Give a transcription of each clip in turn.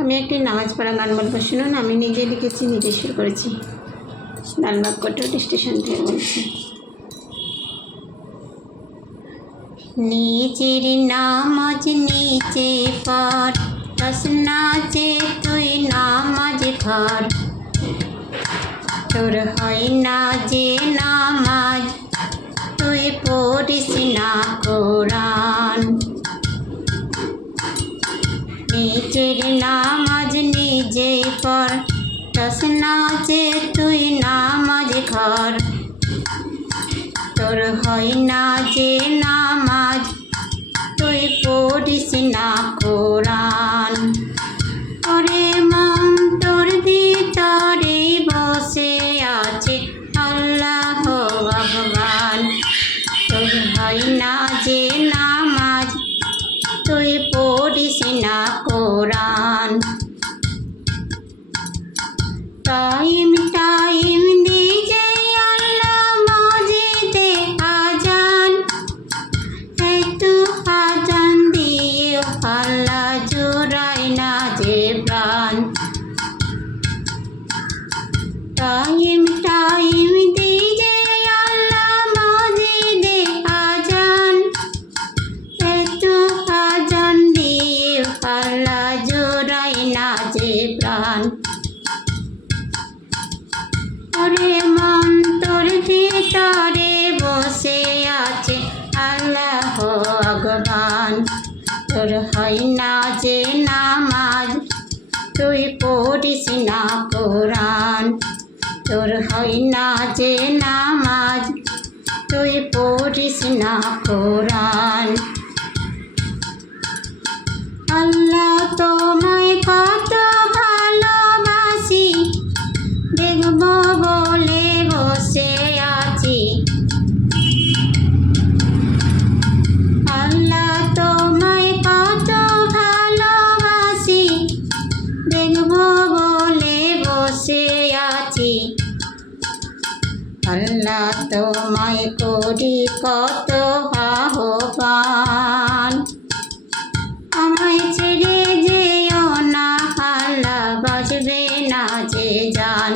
আমি একটি নামাজ পড়া গান বলবো, শুনুন। আমি নিজে লিখেছি, নিজে সুর করেছি। লালবাগ কোর্ট স্টেশন থেকে বলছি। নিজের নামাজ নিচে পড়, নাচে তুই নামাজ ঘর। তোর হয় না যে নামাজ, তুই পড়িস না কোরআন। নিজের নামাজ নিজে পড়, নাচে তুই নামাজ ঘর। তোর হয় না যে নামাজ, তুই পড়িস না কোরআন। ওরে মন তোর ভিতরে বসে আছে আল্লাহ ভগবান। তোর হয় না যে নামাজ, তুই পড়িস না কোরআন। টাইম টাইম দিজে আল্লাহ মসজিদে আজান, একটু আজান দিয়ে আল্লাহ জোড়ায় না যে প্রাণ। টাইম টাইম দিজে আল্লাহ মসজিদে আজান, একটু আজান দিয়ে আল্লাহ জোড়ায় না যে প্রাণ। ওরে মন তোর ভিতরে বসে আছে আল্লাহ ভগবান। তোর হয় না যে নামাজ, তুই পড়িস না কোরআন। তোর হয় না যে নামাজ, তুই পড়িস না কোরআন। আল্লাহ তোমায় কত ভালোবাসি, দেখবো বলে বসে আছি। আল্লাহ তোমায় কত ভালোবাসি, দেখবো বলে বসে আছি। আল্লাহ তোমায় করি কত আহ্বান, আমায় ছেড়ে যেও না আল্লাহ, বাঁচবে না যে জান।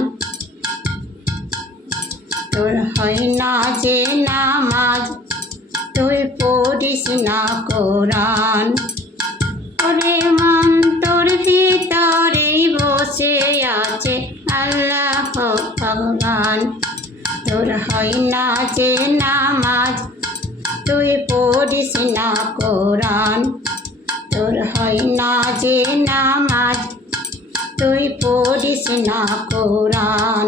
তোর হয় না যে নামাজ, তুই পড়িস না কোরআন। ওরে মন তোর ভিতরেই বসে আছে আল্লাহ ভগবান। তোর হয় না যে নামাজ, তুই পড়িস না কোরআন। তোর হয় না যে নামাজ, তুই পড়িস না কোরআন।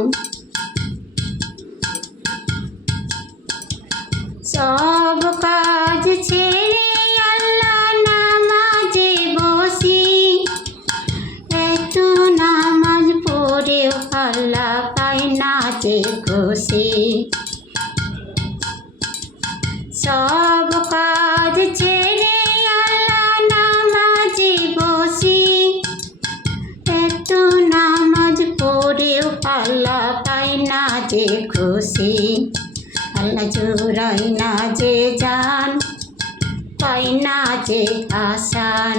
সব কাজ ছেড়ে আল্লাহ নামাজে বসি, একটু নামাজ পড়েও আল্লাহ পায় না যে খুশি। সব কাজ ছেড়ে আল্লাহ নামাজে বসি, একটু নামাজ পড়েও আল্লাহ পায় না যে খুশি। আল্লাহ জোড়াই না যে জান, পাই না যে আসান।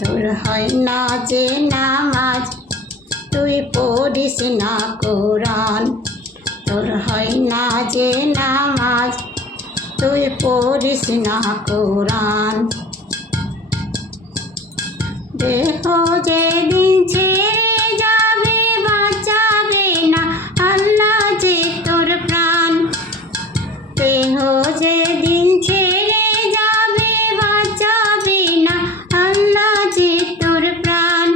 তোর হয় না যে নামাজ, তুই পড়িস না কোরআন। তোর হয় না যে নামাজ, তুই পড়িস না কোরআন। দেহ যেদিন ছেড়ে যাবে, বাঁচাবে না আল্লাহ যে তোর প্রাণ। দেহ যেদিন ছেড়ে যাবে, বাঁচাবে না আল্লাহ যে তোর প্রাণ।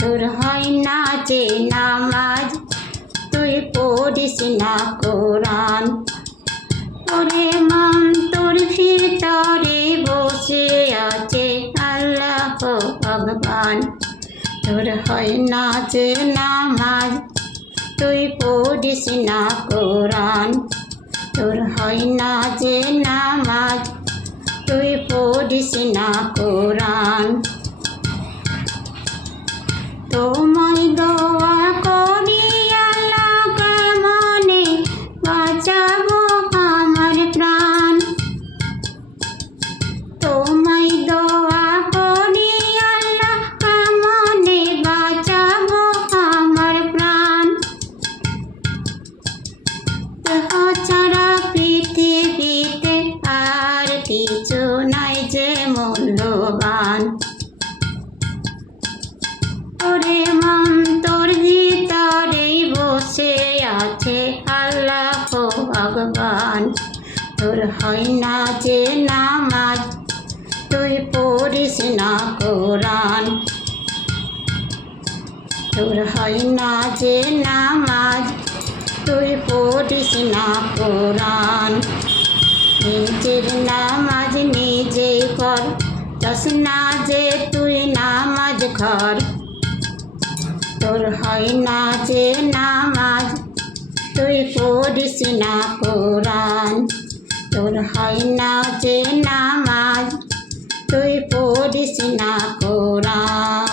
তোর হয় না যে নামাজ, তুই পড়িস না কোরআন। ওরে মন তোর ভিতরে বসে আছে আল্লাহ ভগবান। তোর হয় না যে নামাজ, তুই পড়িস না কোরআন। তোর হয় না যে নামাজ, তুই পড়িস না কোরআন। তোমায় দোয়া করি আল্লাহ, কেমনে বাঁচাবো আমার প্রাণ। তোমায় দোয়া করি আল্লাহ, মূল্যবান। ওরে মন তোর ভিতরেই বসে আছে আল্লাহ ভগবান। তোর হয় না যে নামাজ, তুই পড়িস না কোরআন। তোর হয় না যে নামাজ, তুই পড়িস না কোরআন। নিজের নামাজ নিজেই কর, চাস না যে তুই নামাজ ঘর। তোর হয় না যে নামাজ, তুই পড়িস না কোরআন। তোর হয় না যে নামাজ, তুই পড়িস না কোরআন।